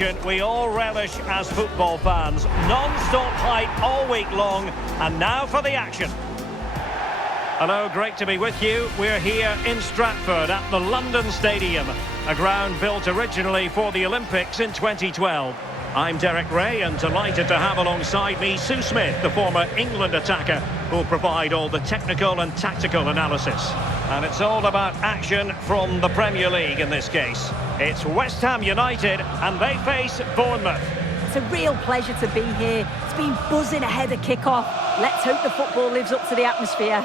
We all relish as football fans. Non-stop hype all week long, and now for the action. Hello, great to be with you. We're here in Stratford at the London Stadium, a ground built originally for the Olympics in 2012. I'm Derek Ray, and delighted to have alongside me Sue Smith, the former England attacker, who'll provide all the technical and tactical analysis. And it's all about action from the Premier League in this case. It's West Ham United, and they face Bournemouth. It's a real pleasure to be here. It's been buzzing ahead of kick-off. Let's hope the football lives up to the atmosphere.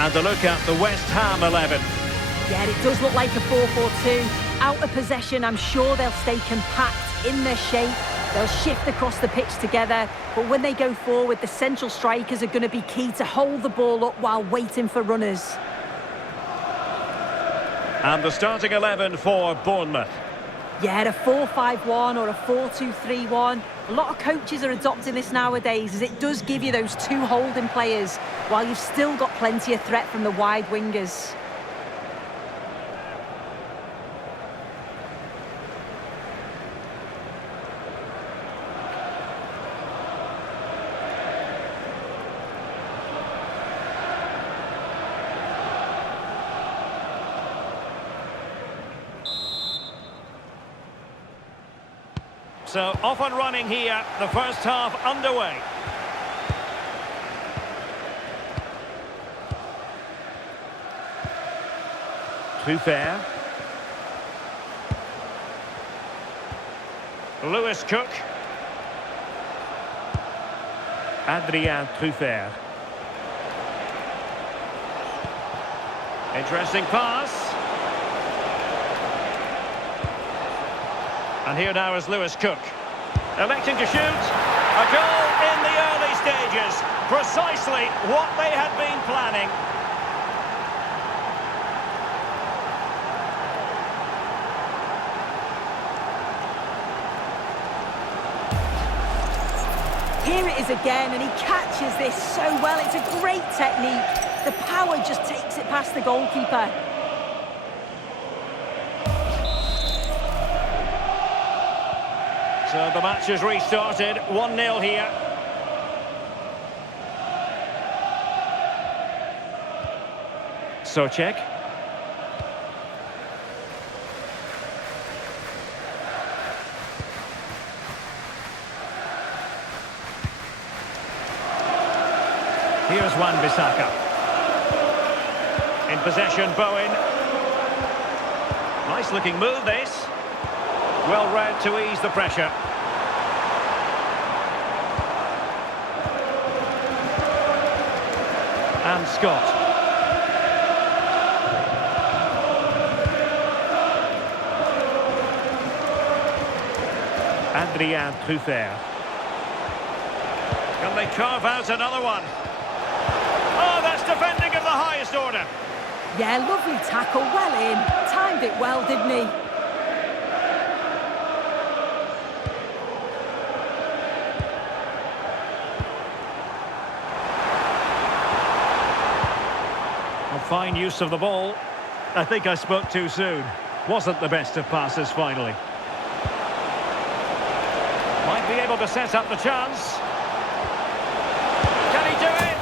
And a look at the West Ham 11. Yeah, it does look like a 4-4-2. Out of possession, I'm sure they'll stay compact in their shape. They'll shift across the pitch together. But when they go forward, the central strikers are going to be key to hold the ball up while waiting for runners. And the starting 11 for Bournemouth. Yeah, a 4-5-1 or a 4-2-3-1. A lot of coaches are adopting this nowadays, as it does give you those two holding players, while you've still got plenty of threat from the wide wingers. So off and running here, the first half underway. Truffert. Lewis Cook. Adrien Truffert. Interesting pass. And here now is Lewis Cook, electing to shoot. A goal in the early stages. Precisely what they had been planning. Here it is again, and he catches this so well. It's a great technique. The power just takes it past the goalkeeper. So the match has restarted, 1-0 here. Socek. Here's Wan-Bissaka. In possession, Bowen. Nice looking move, this. Well read to ease the pressure. And Scott. Adrien Truffert. Can they carve out another one? Oh, that's defending of the highest order. Yeah, lovely tackle, well in. Timed it well, didn't he? Fine use of the ball. I think I spoke too soon. Wasn't the best of passes finally. Might be able to set up the chance. Can he do it?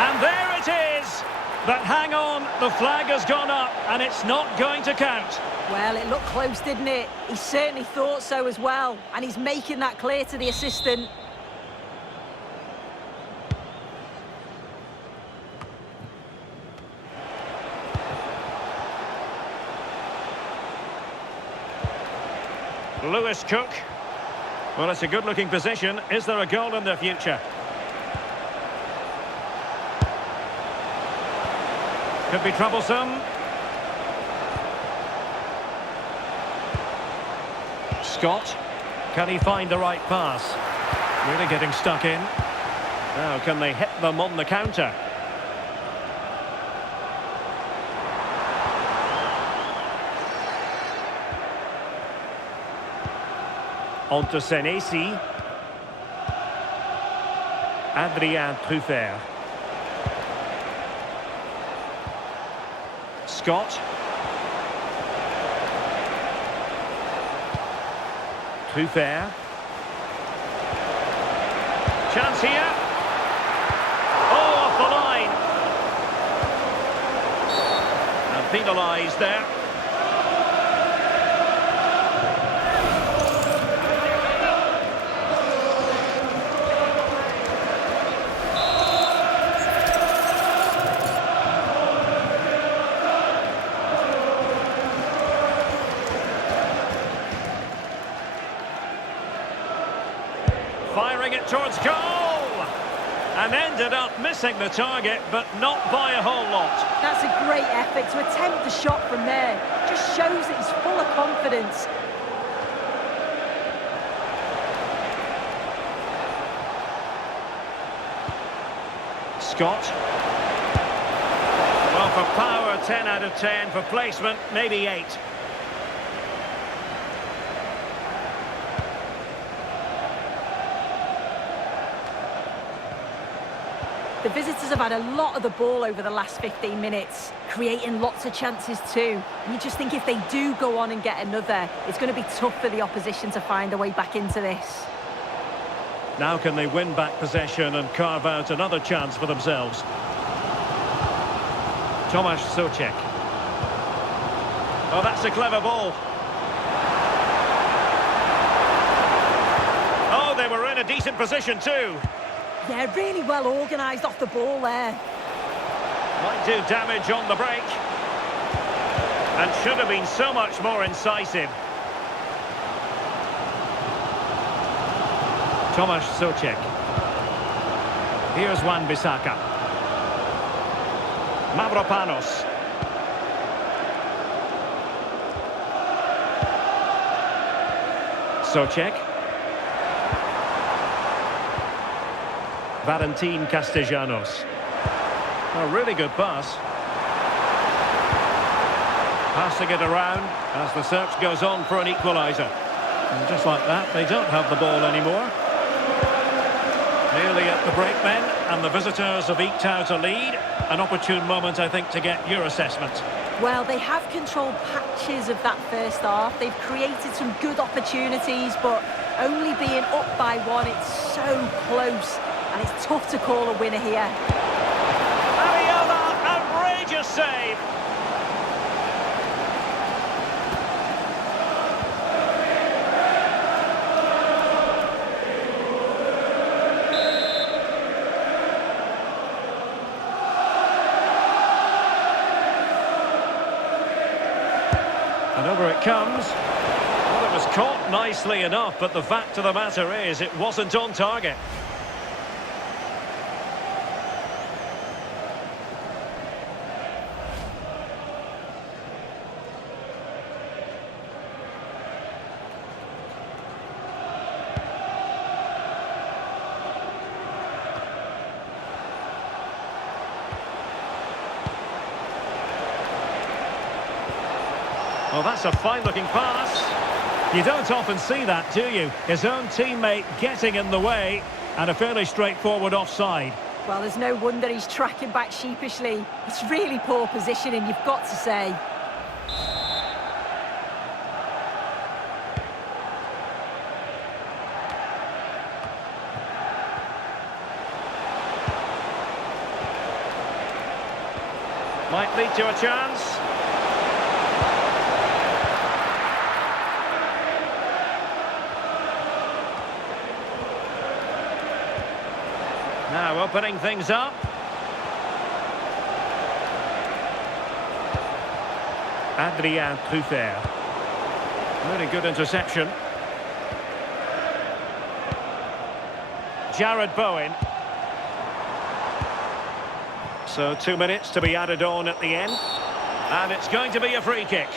And there it is. But hang on, the flag has gone up and it's not going to count. Well, it looked close, didn't it? He certainly thought so as well. And he's making that clear to the assistant. Lewis Cook. Well, it's a good-looking position. Is there a goal in the future? Could be troublesome. Scott. Can he find the right pass? Really getting stuck in. Now, can they hit them on the counter? On to Senesi. Adrien Truffert. Scott. Truffert. Chance here. Oh, off the line. And penalised there. Firing it towards goal! And ended up missing the target, but not by a whole lot. That's a great effort to attempt the shot from there. Just shows that he's full of confidence. Scott. Well, for power, 10 out of 10. For placement, maybe 8. The visitors have had a lot of the ball over the last 15 minutes, creating lots of chances too. And you just think if they do go on and get another, it's going to be tough for the opposition to find a way back into this. Now can they win back possession and carve out another chance for themselves? Tomasz Souček. Oh, that's a clever ball. Oh, they were in a decent position too. Yeah, really well organised off the ball there. Might do damage on the break. And should have been so much more incisive. Tomasz Souček. Here's Wan-Bissaka. Mavropanos. Souček. Valentin Castellanos. A really good pass. Passing it around as the search goes on for an equaliser. And just like that, they don't have the ball anymore. Nearly at the break then, and the visitors have eked out a lead. An opportune moment, I think, to get your assessment. Well, they have controlled patches of that first half. They've created some good opportunities, but only being up by 1, it's so close. And it's tough to call a winner here. Ariola, outrageous save. And over it comes. Well, it was caught nicely enough, but the fact of the matter is it wasn't on target. Well, that's a fine-looking pass. You don't often see that, do you? His own teammate getting in the way, and a fairly straightforward offside. Well, there's no wonder he's tracking back sheepishly. It's really poor positioning, you've got to say. Might lead to a chance. Now opening things up. Adrien Truffert. Really good interception. Jared Bowen. So 2 minutes to be added on at the end. And it's going to be a free kick.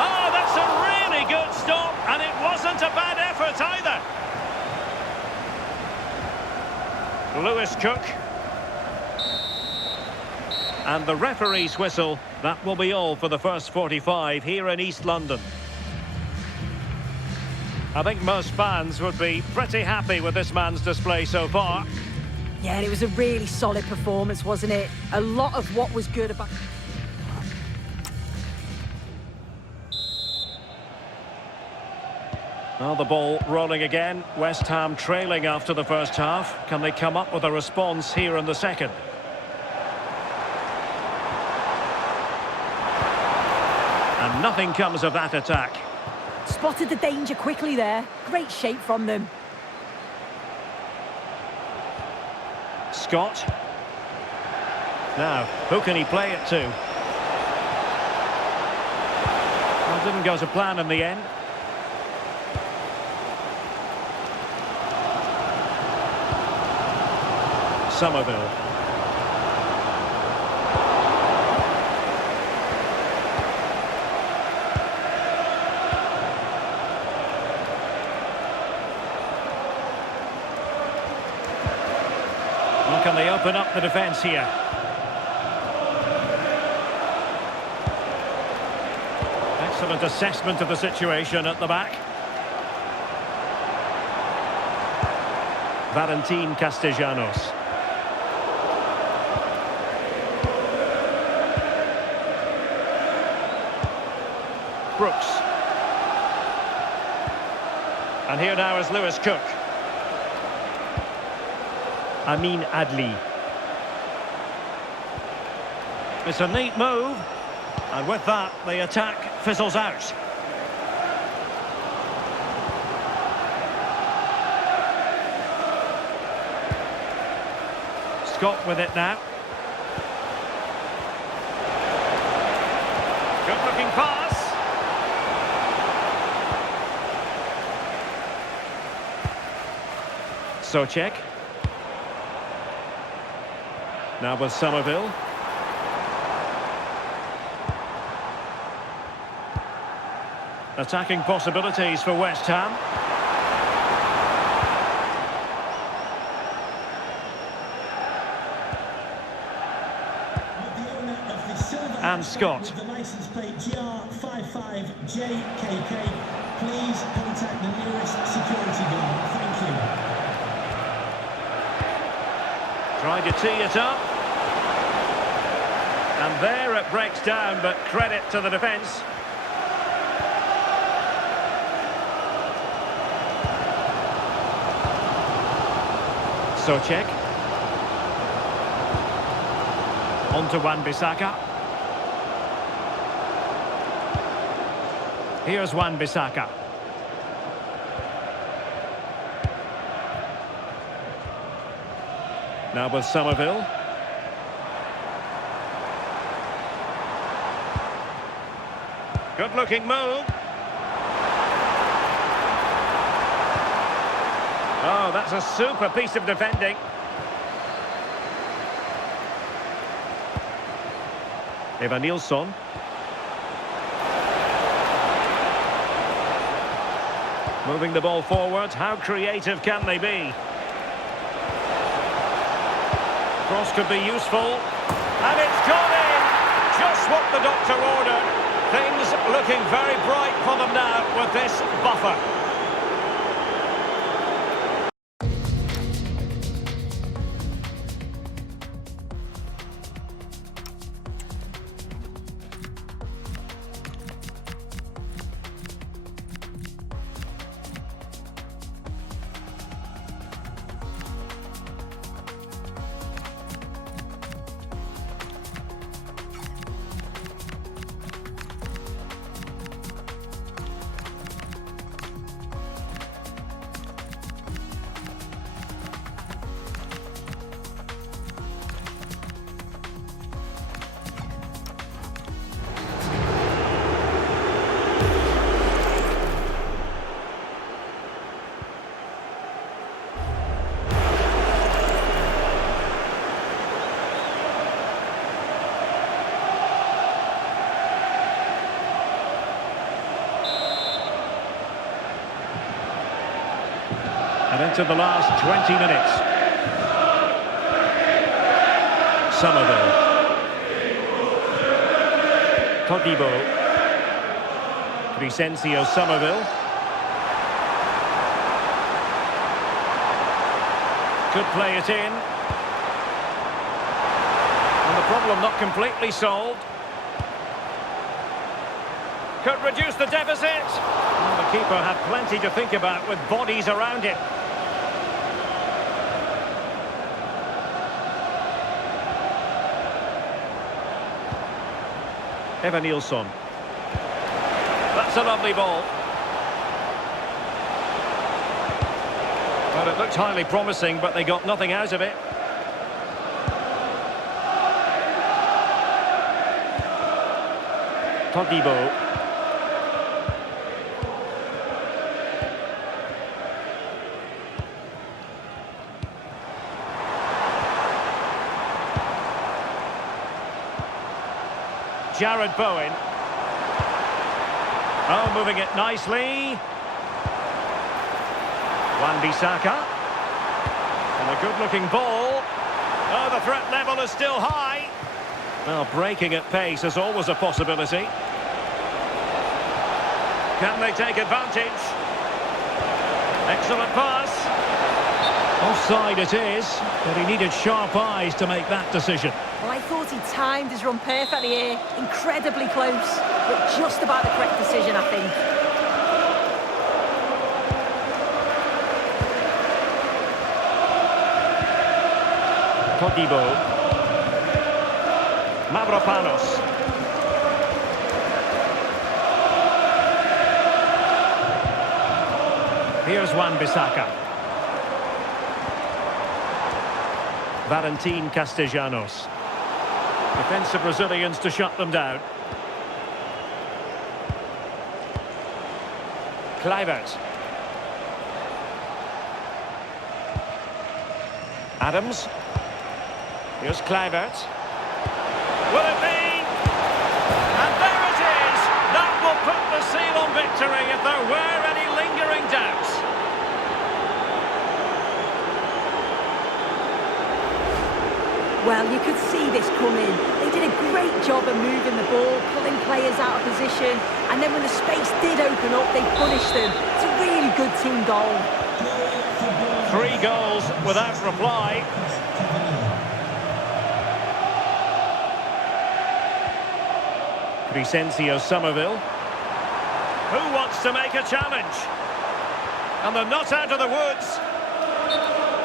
Oh, that's a really good stop, and it wasn't a bad effort either. Lewis Cook. And the referee's whistle. That will be all for the first 45 here in East London. I think most fans would be pretty happy with this man's display so far. Yeah, it was a really solid performance, wasn't it? A lot of what was good about... Well, the ball rolling again. West Ham trailing after the first half. Can they come up with a response here in the second? And nothing comes of that attack. Spotted the danger quickly there. Great shape from them. Scott. Now, who can he play it to? Well, didn't go to plan in the end. Somerville. Well, can they open up the defence here? Excellent assessment of the situation at the back. Valentin Castellanos. Brooks. And here now is Lewis Cook. Amin Adli. It's a neat move. And with that, the attack fizzles out. Scott with it now. Good looking pass. Souček. Now with Somerville. Attacking possibilities for West Ham. And Scott. With the license plate GR55JKK, please contact the nearest security guard. Thank you. Tried to tee it up. And there it breaks down, but credit to the defence. Souček. On to Wan-Bissaka. Here's Wan-Bissaka. Now with Somerville. Good looking move. Oh, that's a super piece of defending. Eva Nilsson. Moving the ball forward. How creative can they be? Cross could be useful. And it's gone in! Just what the doctor ordered. Things looking very bright for them now with this buffer. And into the last 20 minutes. Somerville. Todibo. Crescencio Somerville. Could play it in. And the problem not completely solved. Could reduce the deficit. Well, the keeper had plenty to think about with bodies around it. Evanilson. That's a lovely ball. Well, it looked highly promising, but they got nothing out of it. Todibo. Jared Bowen. Oh, moving it nicely. Wan-Bissaka. And a good-looking ball. Oh, the threat level is still high. Well, breaking at pace is always a possibility. Can they take advantage? Excellent pass. Offside it is, but he needed sharp eyes to make that decision. Well, I thought he timed his run perfectly here. Incredibly close, but just about the correct decision, I think. Todibo. Mavropanos. Here's Wan-Bissaka. Valentin Castellanos. Defensive Brazilians to shut them down. Kluivert. Adams. Here's Kluivert. Will it be? And there it is! That will put the seal on victory if there were any lingering doubts. Well, you could see this coming. They did a great job of moving the ball, pulling players out of position, and then when the space did open up, they punished them. It's a really good team goal. 3 goals without reply. Crescencio Somerville. Who wants to make a challenge? And they're not out of the woods.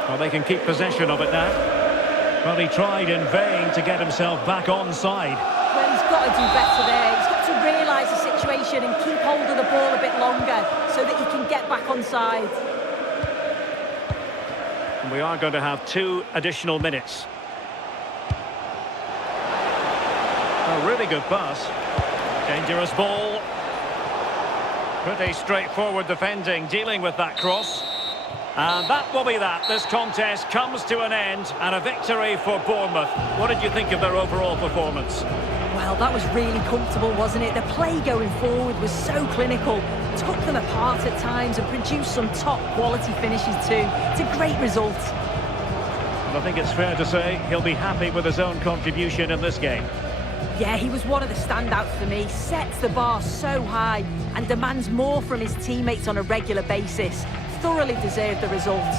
Well, they can keep possession of it now. Well, he tried in vain to get himself back onside. Well, he's got to do better there. He's got to realise the situation and keep hold of the ball a bit longer so that he can get back onside. And we are going to have 2 additional minutes. A really good pass. Dangerous ball. Pretty straightforward defending, dealing with that cross. And that will be that. This contest comes to an end and a victory for Bournemouth. What did you think of their overall performance? Well, that was really comfortable, wasn't it? The play going forward was so clinical. Took them apart at times and produced some top-quality finishes too. It's a great result. And I think it's fair to say he'll be happy with his own contribution in this game. Yeah, he was one of the standouts for me. Sets the bar so high and demands more from his teammates on a regular basis. Thoroughly deserved the result.